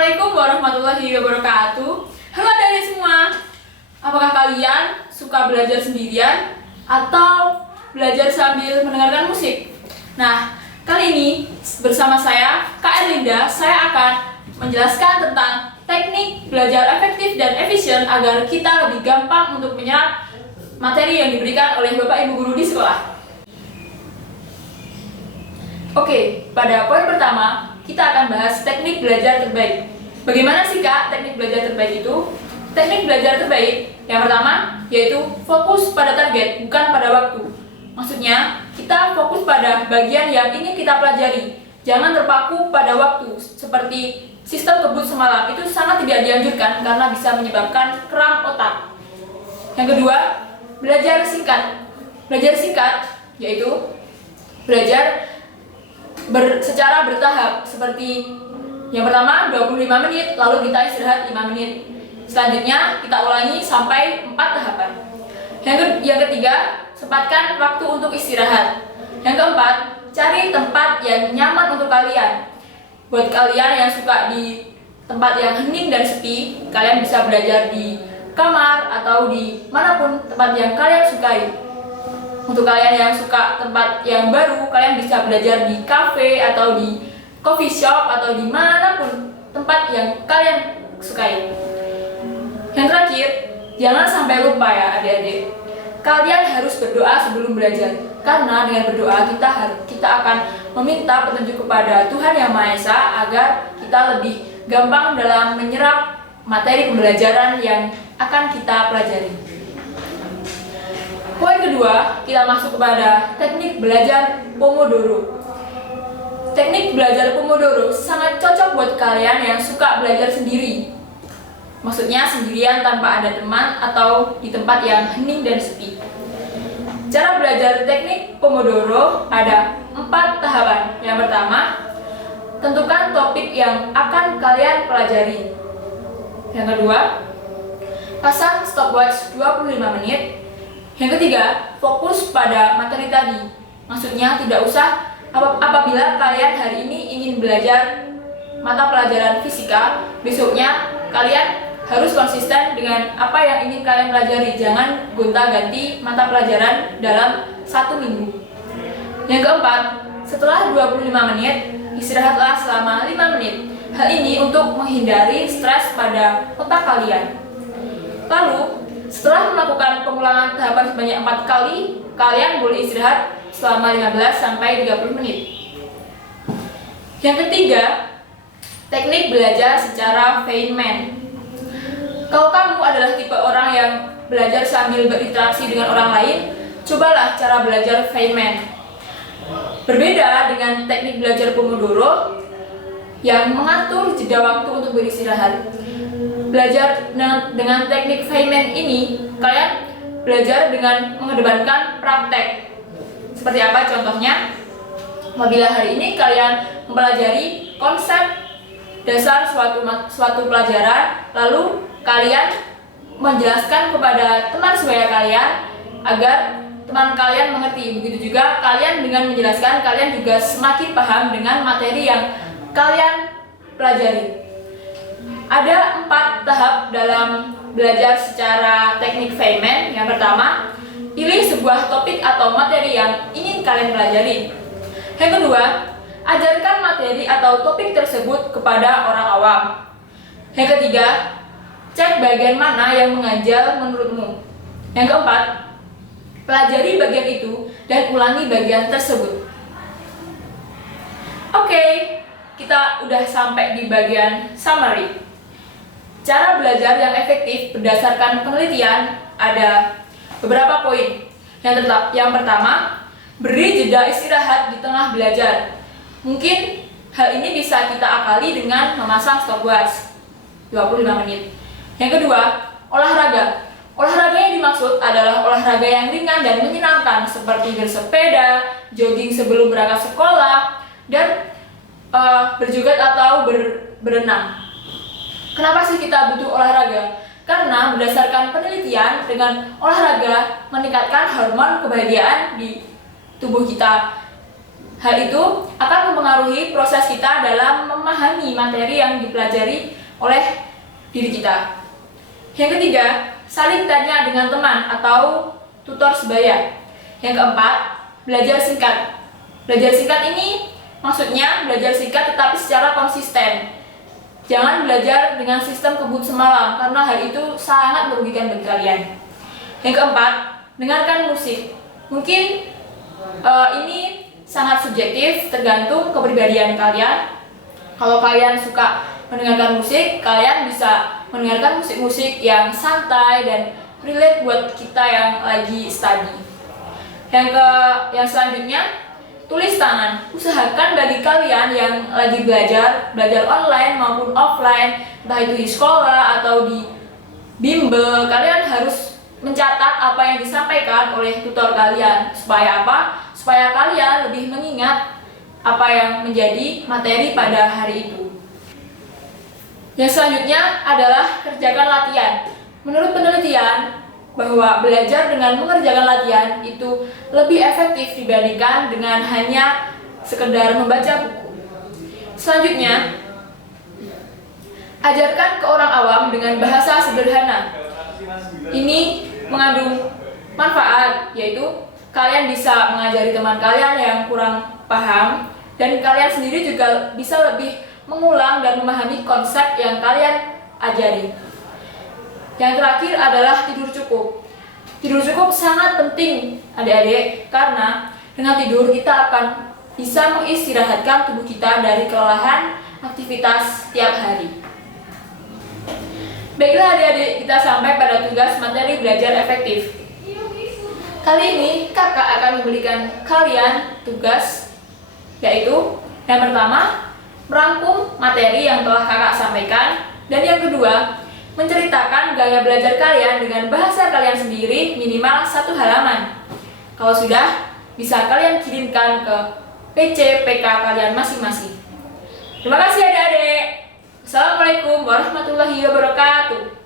Assalamualaikum warahmatullahi wabarakatuh. Halo adik-adik semua. Apakah kalian suka belajar sendirian atau belajar sambil mendengarkan musik? Nah, kali ini bersama saya, Kak Erlinda, saya akan menjelaskan tentang teknik belajar efektif dan efisien agar kita lebih gampang untuk menyerap materi yang diberikan oleh Bapak Ibu Guru di sekolah. Oke, pada poin pertama, kita akan bahas teknik belajar terbaik. Bagaimana sih Kak teknik belajar terbaik itu? Teknik belajar terbaik yang pertama yaitu fokus pada target, bukan pada waktu. Maksudnya, kita fokus pada bagian yang ingin kita pelajari. Jangan terpaku pada waktu, seperti sistem kebut semalam. Itu sangat tidak dianjurkan karena bisa menyebabkan kram otak. Yang kedua, belajar singkat. Belajar singkat yaitu belajar secara bertahap, seperti yang pertama 25 menit, lalu kita istirahat 5 menit. Selanjutnya kita ulangi sampai 4 tahapan. Yang ketiga, sempatkan waktu untuk istirahat. Yang keempat, cari tempat yang nyaman untuk kalian. Buat kalian yang suka di tempat yang hening dan sepi, kalian bisa belajar di kamar atau di manapun tempat yang kalian sukai. Untuk kalian yang suka tempat yang baru, kalian bisa belajar di cafe atau di coffee shop atau di manapun tempat yang kalian sukai. Yang terakhir, jangan sampai lupa ya adik-adik. Kalian harus berdoa sebelum belajar. Karena dengan berdoa kita akan meminta petunjuk kepada Tuhan Yang Maha Esa agar kita lebih gampang dalam menyerap materi pembelajaran yang akan kita pelajari. Poin kedua, kita masuk kepada teknik belajar Pomodoro. Teknik belajar Pomodoro sangat cocok buat kalian yang suka belajar sendiri. Maksudnya sendirian tanpa ada teman atau di tempat yang hening dan sepi. Cara belajar teknik Pomodoro ada 4 tahapan. Yang pertama, tentukan topik yang akan kalian pelajari. Yang kedua, pasang stopwatch 25 menit. Yang ketiga, fokus pada materi tadi. Maksudnya tidak usah apabila kalian hari ini ingin belajar mata pelajaran fisika, besoknya kalian harus konsisten dengan apa yang ingin kalian pelajari. Jangan gonta-ganti mata pelajaran dalam 1 minggu. Yang keempat, setelah 25 menit, istirahatlah selama 5 menit. Hal ini untuk menghindari stres pada otak kalian. Lalu, setelah melakukan pengulangan tahapan sebanyak 4 kali, kalian boleh istirahat selama 15-30 menit. Yang ketiga, teknik belajar secara Feynman. Kalau kamu adalah tipe orang yang belajar sambil berinteraksi dengan orang lain, cobalah cara belajar Feynman. Berbeda dengan teknik belajar Pomodoro yang mengatur jeda waktu untuk beristirahat. Belajar dengan teknik Feynman ini, kalian belajar dengan mengedepankan praktek. Seperti apa contohnya? Apabila hari ini kalian mempelajari konsep dasar suatu pelajaran, lalu kalian menjelaskan kepada teman sebaya kalian agar teman kalian mengerti. Begitu juga kalian dengan menjelaskan, kalian juga semakin paham dengan materi yang kalian pelajari. Ada 4 tahap dalam belajar secara teknik Feynman. Yang pertama, pilih sebuah topik atau materi yang ingin kalian pelajari. Yang kedua, ajarkan materi atau topik tersebut kepada orang awam. Yang ketiga, cek bagian mana yang mengganjal menurutmu. Yang keempat, pelajari bagian itu dan ulangi bagian tersebut. Oke, kita udah sampai di bagian summary. Cara belajar yang efektif berdasarkan penelitian ada beberapa poin. Yang pertama, beri jeda istirahat di tengah belajar. Mungkin hal ini bisa kita akali dengan memasang stopwatch 25 menit. Yang kedua, olahraga. Olahraga yang dimaksud adalah olahraga yang ringan dan menyenangkan seperti bersepeda, jogging sebelum berangkat sekolah, dan berjoget atau berenang. Kenapa sih kita butuh olahraga? Karena berdasarkan penelitian, dengan olahraga meningkatkan hormon kebahagiaan di tubuh kita. Hal itu akan mempengaruhi proses kita dalam memahami materi yang dipelajari oleh diri kita. Yang ketiga, saling tanya dengan teman atau tutor sebaya. Yang keempat, belajar singkat. Belajar singkat ini maksudnya belajar singkat tetapi secara konsisten. Jangan belajar dengan sistem kebut semalam karena hal itu sangat merugikan bagi kalian. Yang keempat, dengarkan musik. Mungkin ini sangat subjektif, tergantung kepribadian kalian. Kalau kalian suka mendengarkan musik, kalian bisa mendengarkan musik-musik yang santai dan relate buat kita yang lagi study. Yang selanjutnya, tulis tangan. Usahakan bagi kalian yang lagi belajar online maupun offline, entah itu di sekolah atau di bimbel, kalian harus mencatat apa yang disampaikan oleh tutor kalian. Supaya apa? Supaya kalian lebih mengingat apa yang menjadi materi pada hari itu. Yang selanjutnya adalah kerjakan latihan. Menurut penelitian, bahwa belajar dengan mengerjakan latihan itu lebih efektif dibandingkan dengan hanya sekedar membaca buku. Selanjutnya, ajarkan ke orang awam dengan bahasa sederhana. Ini mengandung manfaat, yaitu kalian bisa mengajari teman kalian yang kurang paham, dan kalian sendiri juga bisa lebih mengulang dan memahami konsep yang kalian ajari. Yang terakhir adalah tidur cukup. Tidur cukup sangat penting, adik-adik, karena dengan tidur kita akan bisa mengistirahatkan tubuh kita dari kelelahan aktivitas setiap hari. Baiklah adik-adik, kita sampai pada tugas materi belajar efektif. Kali ini kakak akan memberikan kalian tugas, yaitu yang pertama, merangkum materi yang telah kakak sampaikan, dan yang kedua, menceritakan gaya belajar kalian dengan bahasa kalian sendiri minimal 1 halaman. Kalau sudah, bisa kalian kirimkan ke PC PK kalian masing-masing. Terima kasih adik-adik. Assalamualaikum warahmatullahi wabarakatuh.